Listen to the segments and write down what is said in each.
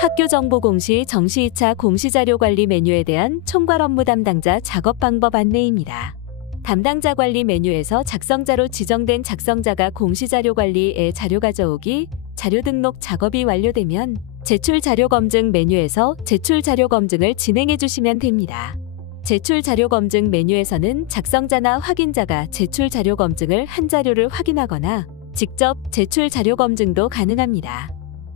학교 정보 공시 정시 2차 공시자료 관리 메뉴에 대한 총괄 업무 담당자 작업 방법 안내입니다. 담당자 관리 메뉴에서 작성자로 지정된 작성자가 공시자료 관리에 자료 가져오기, 자료 등록 작업이 완료되면 제출 자료 검증 메뉴에서 제출 자료 검증을 진행해 주시면 됩니다. 제출 자료 검증 메뉴에서는 작성자나 확인자가 제출 자료 검증을 한 자료를 확인하거나 직접 제출 자료 검증도 가능합니다.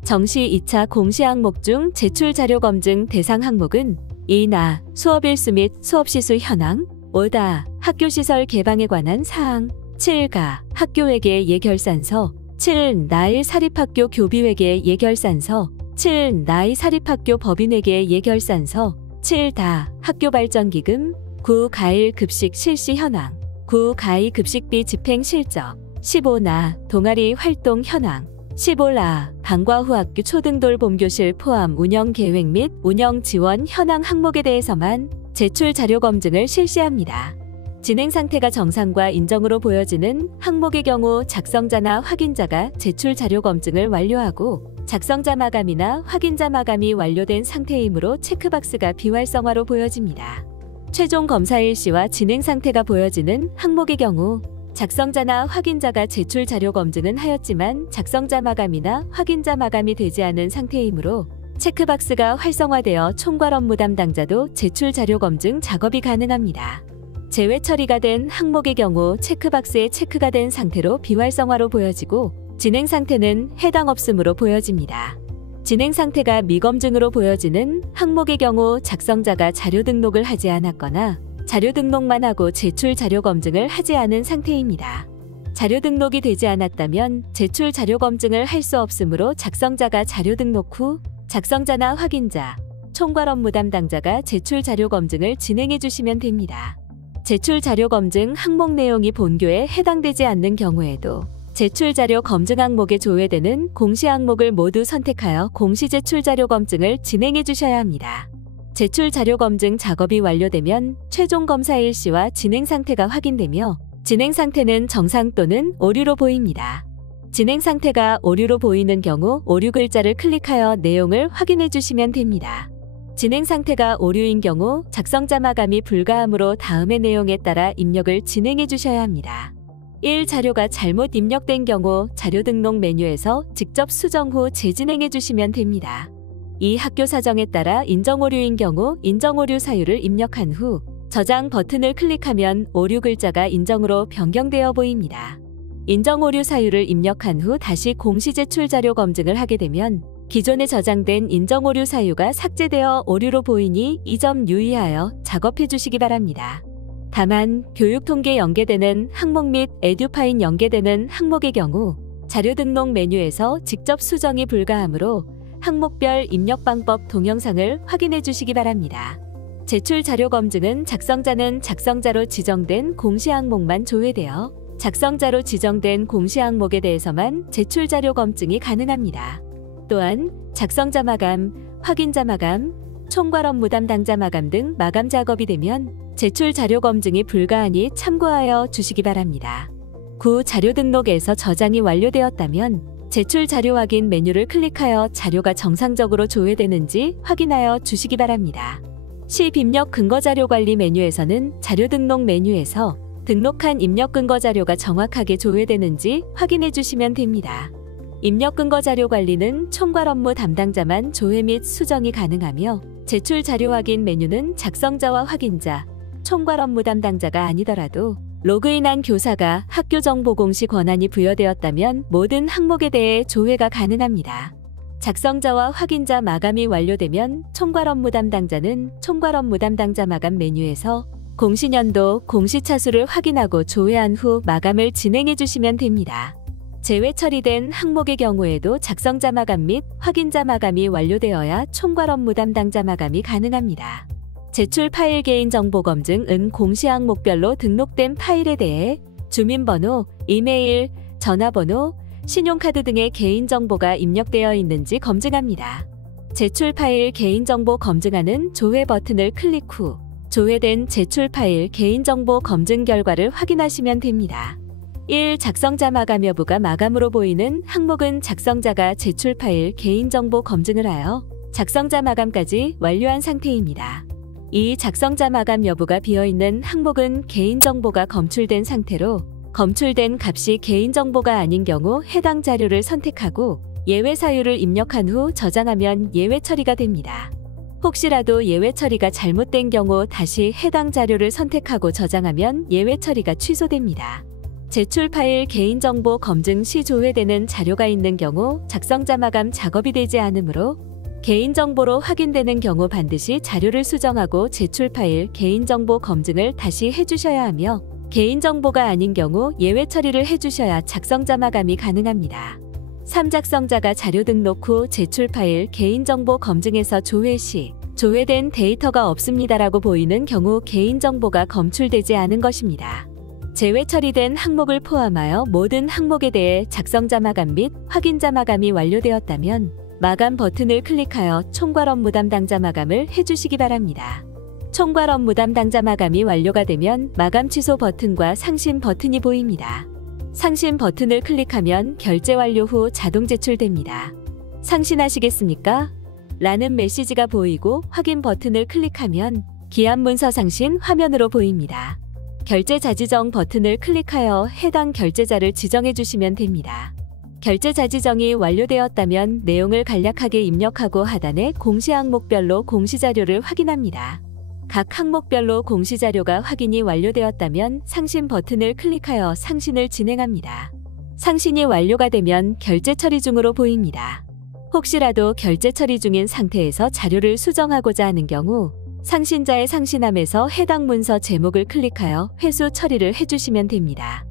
정시 2차 공시 항목 중 제출 자료 검증 대상 항목은 2나 수업 일수 및 수업 시수 현황, 5다 학교시설 개방에 관한 사항, 7가 학교회계 예결산서, 7나일 사립학교 교비회계 예결산서, 7나이 사립학교 법인회계 예결산서, 7다 학교발전기금, 9가일 급식 실시 현황, 9가이 급식비 집행 실적, 15나 동아리 활동 현황, 15라 방과 후 학교 초등돌 봄교실 포함 운영 계획 및 운영 지원 현황 항목에 대해서만 제출 자료 검증을 실시합니다. 진행 상태가 정상과 인정으로 보여지는 항목의 경우 작성자나 확인자가 제출 자료 검증을 완료하고 작성자 마감이나 확인자 마감이 완료된 상태이므로 체크박스가 비활성화로 보여집니다. 최종 검사 일시와 진행 상태가 보여지는 항목의 경우 작성자나 확인자가 제출 자료 검증은 하였지만 작성자 마감이나 확인자 마감이 되지 않은 상태이므로 체크박스가 활성화되어 총괄 업무 담당자도 제출 자료 검증 작업이 가능합니다. 제외 처리가 된 항목의 경우 체크박스에 체크가 된 상태로 비활성화로 보여지고 진행 상태는 해당 없음으로 보여집니다. 진행 상태가 미검증으로 보여지는 항목의 경우 작성자가 자료 등록을 하지 않았거나 자료 등록만 하고 제출 자료 검증을 하지 않은 상태입니다. 자료 등록이 되지 않았다면 제출 자료 검증을 할 수 없으므로 작성자가 자료 등록 후 작성자나 확인자, 총괄 업무 담당자가 제출 자료 검증을 진행해 주시면 됩니다. 제출 자료 검증 항목 내용이 본교에 해당되지 않는 경우에도 제출 자료 검증 항목에 조회되는 공시 항목을 모두 선택하여 공시 제출 자료 검증을 진행해 주셔야 합니다. 제출 자료 검증 작업이 완료되면 최종 검사 일시와 진행 상태가 확인되며 진행 상태는 정상 또는 오류로 보입니다. 진행 상태가 오류로 보이는 경우 오류 글자를 클릭하여 내용을 확인해 주시면 됩니다. 진행 상태가 오류인 경우 작성자 마감이 불가하므로 다음의 내용에 따라 입력을 진행해 주셔야 합니다. 1. 자료가 잘못 입력된 경우 자료 등록 메뉴에서 직접 수정 후 재진행해 주시면 됩니다. 2. 학교 사정에 따라 인정 오류인 경우 인정 오류 사유를 입력한 후 저장 버튼을 클릭하면 오류 글자가 인정으로 변경되어 보입니다. 인정 오류 사유를 입력한 후 다시 공시 제출 자료 검증을 하게 되면 기존에 저장된 인정 오류 사유가 삭제되어 오류로 보이니 이 점 유의하여 작업해 주시기 바랍니다. 다만 교육 통계 연계되는 항목 및 에듀파인 연계되는 항목의 경우 자료 등록 메뉴에서 직접 수정이 불가하므로 항목별 입력 방법 동영상을 확인해 주시기 바랍니다. 제출 자료 검증은 작성자는 작성자로 지정된 공시 항목만 조회되어 작성자로 지정된 공시 항목에 대해서만 제출 자료 검증이 가능합니다. 또한 작성자 마감, 확인자 마감, 총괄 업무 담당자 마감 등 마감 작업이 되면 제출 자료 검증이 불가하니 참고하여 주시기 바랍니다. 9. 자료 등록에서 저장이 완료되었다면 제출 자료 확인 메뉴를 클릭하여 자료가 정상적으로 조회되는지 확인하여 주시기 바랍니다. 10. 입력 근거 자료 관리 메뉴에서는 자료 등록 메뉴에서 등록한 입력 근거 자료가 정확하게 조회되는지 확인해 주시면 됩니다. 입력 근거 자료 관리는 총괄 업무 담당자만 조회 및 수정이 가능하며 제출 자료 확인 메뉴는 작성자와 확인자, 총괄 업무 담당자가 아니더라도 로그인한 교사가 학교 정보 공시 권한이 부여되었다면 모든 항목에 대해 조회가 가능합니다. 작성자와 확인자 마감이 완료되면 총괄 업무 담당자는 총괄 업무 담당자 마감 메뉴에서 공시년도 공시차수를 확인하고 조회한 후 마감을 진행해 주시면 됩니다. 제외 처리된 항목의 경우에도 작성자 마감 및 확인자 마감이 완료되어야 총괄 업무 담당자 마감이 가능합니다. 제출 파일 개인정보 검증은 공시 항목별로 등록된 파일에 대해 주민번호, 이메일, 전화번호, 신용카드 등의 개인정보가 입력되어 있는지 검증합니다. 제출 파일 개인정보 검증하는 조회 버튼을 클릭 후 조회된 제출 파일 개인정보 검증 결과를 확인하시면 됩니다. 1. 작성자 마감 여부가 마감으로 보이는 항목은 작성자가 제출 파일 개인정보 검증을 하여 작성자 마감까지 완료한 상태입니다. 이 작성자 마감 여부가 비어있는 항목은 개인정보가 검출된 상태로 검출된 값이 개인정보가 아닌 경우 해당 자료를 선택하고 예외 사유를 입력한 후 저장하면 예외 처리가 됩니다. 혹시라도 예외 처리가 잘못된 경우 다시 해당 자료를 선택하고 저장하면 예외 처리가 취소됩니다. 제출 파일 개인정보 검증 시 조회되는 자료가 있는 경우 작성자 마감 작업이 되지 않으므로 개인정보로 확인되는 경우 반드시 자료를 수정하고 제출 파일 개인정보 검증을 다시 해주셔야 하며 개인정보가 아닌 경우 예외 처리를 해주셔야 작성자 마감이 가능합니다. 3. 작성자가 자료 등록 후 제출 파일 개인정보 검증에서 조회 시 조회된 데이터가 없습니다라고 보이는 경우 개인정보가 검출되지 않은 것입니다. 제외 처리된 항목을 포함하여 모든 항목에 대해 작성자 마감 및 확인자 마감이 완료되었다면 마감 버튼을 클릭하여 총괄 업무 담당자 마감을 해주시기 바랍니다. 총괄 업무 담당자 마감이 완료가 되면 마감 취소 버튼과 상신 버튼이 보입니다. 상신 버튼을 클릭하면 결제 완료 후 자동 제출됩니다. 상신하시겠습니까? 라는 메시지가 보이고 확인 버튼을 클릭하면 기한 문서 상신 화면으로 보입니다. 결제자 지정 버튼을 클릭하여 해당 결제자를 지정해 주시면 됩니다. 결제자 지정이 완료되었다면 내용을 간략하게 입력하고 하단에 공시 항목별로 공시자료를 확인합니다. 각 항목별로 공시자료가 확인이 완료되었다면 상신 버튼을 클릭하여 상신을 진행합니다. 상신이 완료가 되면 결제 처리 중으로 보입니다. 혹시라도 결제 처리 중인 상태에서 자료를 수정하고자 하는 경우 상신자의 상신함에서 해당 문서 제목을 클릭하여 회수 처리를 해주시면 됩니다.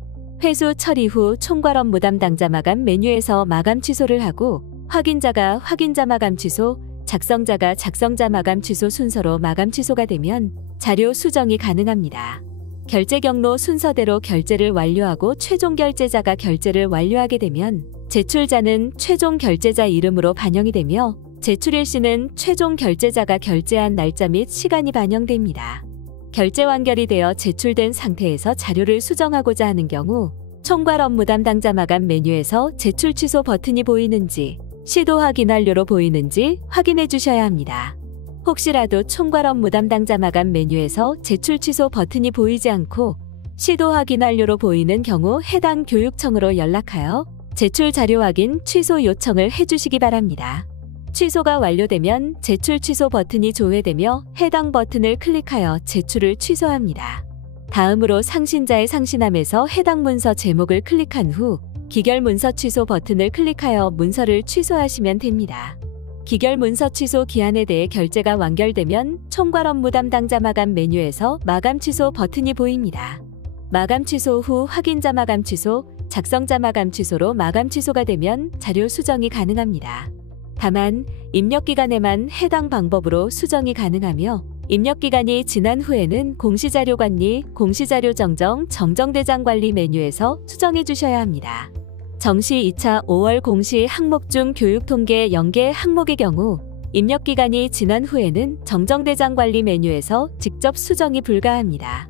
회수 처리 후 총괄 업무 담당자 마감 메뉴에서 마감 취소를 하고 확인자가 확인자 마감 취소, 작성자가 작성자 마감 취소 순서로 마감 취소가 되면 자료 수정이 가능합니다. 결제 경로 순서대로 결제를 완료하고 최종 결제자가 결제를 완료하게 되면 제출자는 최종 결제자 이름으로 반영이 되며 제출일시는 최종 결제자가 결제한 날짜 및 시간이 반영됩니다. 결제 완결이 되어 제출된 상태에서 자료를 수정하고자 하는 경우 총괄 업무 담당자 마감 메뉴에서 제출 취소 버튼이 보이는지 시도 확인 완료로 보이는지 확인해 주셔야 합니다. 혹시라도 총괄 업무 담당자 마감 메뉴에서 제출 취소 버튼이 보이지 않고 시도 확인 완료로 보이는 경우 해당 교육청으로 연락하여 제출 자료 확인 취소 요청을 해주시기 바랍니다. 취소가 완료되면 제출 취소 버튼이 조회되며 해당 버튼을 클릭하여 제출을 취소합니다. 다음으로 상신자의 상신함에서 해당 문서 제목을 클릭한 후 기결 문서 취소 버튼을 클릭하여 문서를 취소하시면 됩니다. 기결 문서 취소 기한에 대해 결제가 완결되면 총괄 업무 담당자 마감 메뉴에서 마감 취소 버튼이 보입니다. 마감 취소 후 확인자 마감 취소, 작성자 마감 취소로 마감 취소가 되면 자료 수정이 가능합니다. 다만 입력기간에만 해당 방법으로 수정이 가능하며 입력기간이 지난 후에는 공시자료관리, 공시자료 정정, 정정대장 관리 메뉴에서 수정해 주셔야 합니다. 정시 2차 5월 공시 항목 중 교육통계 연계 항목의 경우 입력기간이 지난 후에는 정정대장 관리 메뉴에서 직접 수정이 불가합니다.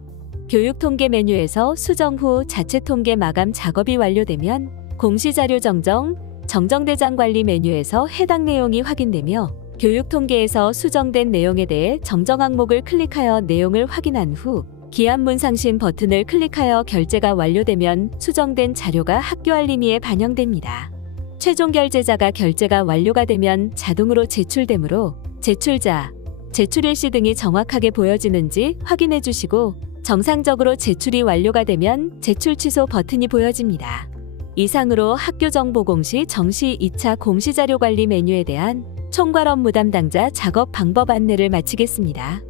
교육통계 메뉴에서 수정 후 자체통계 마감 작업이 완료되면 공시자료 정정, 정정대장 관리 메뉴에서 해당 내용이 확인되며 교육통계에서 수정된 내용에 대해 정정 항목을 클릭하여 내용을 확인한 후 기한문 상신 버튼을 클릭하여 결제가 완료되면 수정된 자료가 학교 알림이에 반영됩니다. 최종 결제자가 결제가 완료가 되면 자동으로 제출되므로 제출자, 제출일시 등이 정확하게 보여지는지 확인해 주시고 정상적으로 제출이 완료가 되면 제출 취소 버튼이 보여집니다. 이상으로 학교정보 공시 정시 2차 공시자료 관리 메뉴에 대한 총괄 업무 담당자 작업 방법 안내를 마치겠습니다.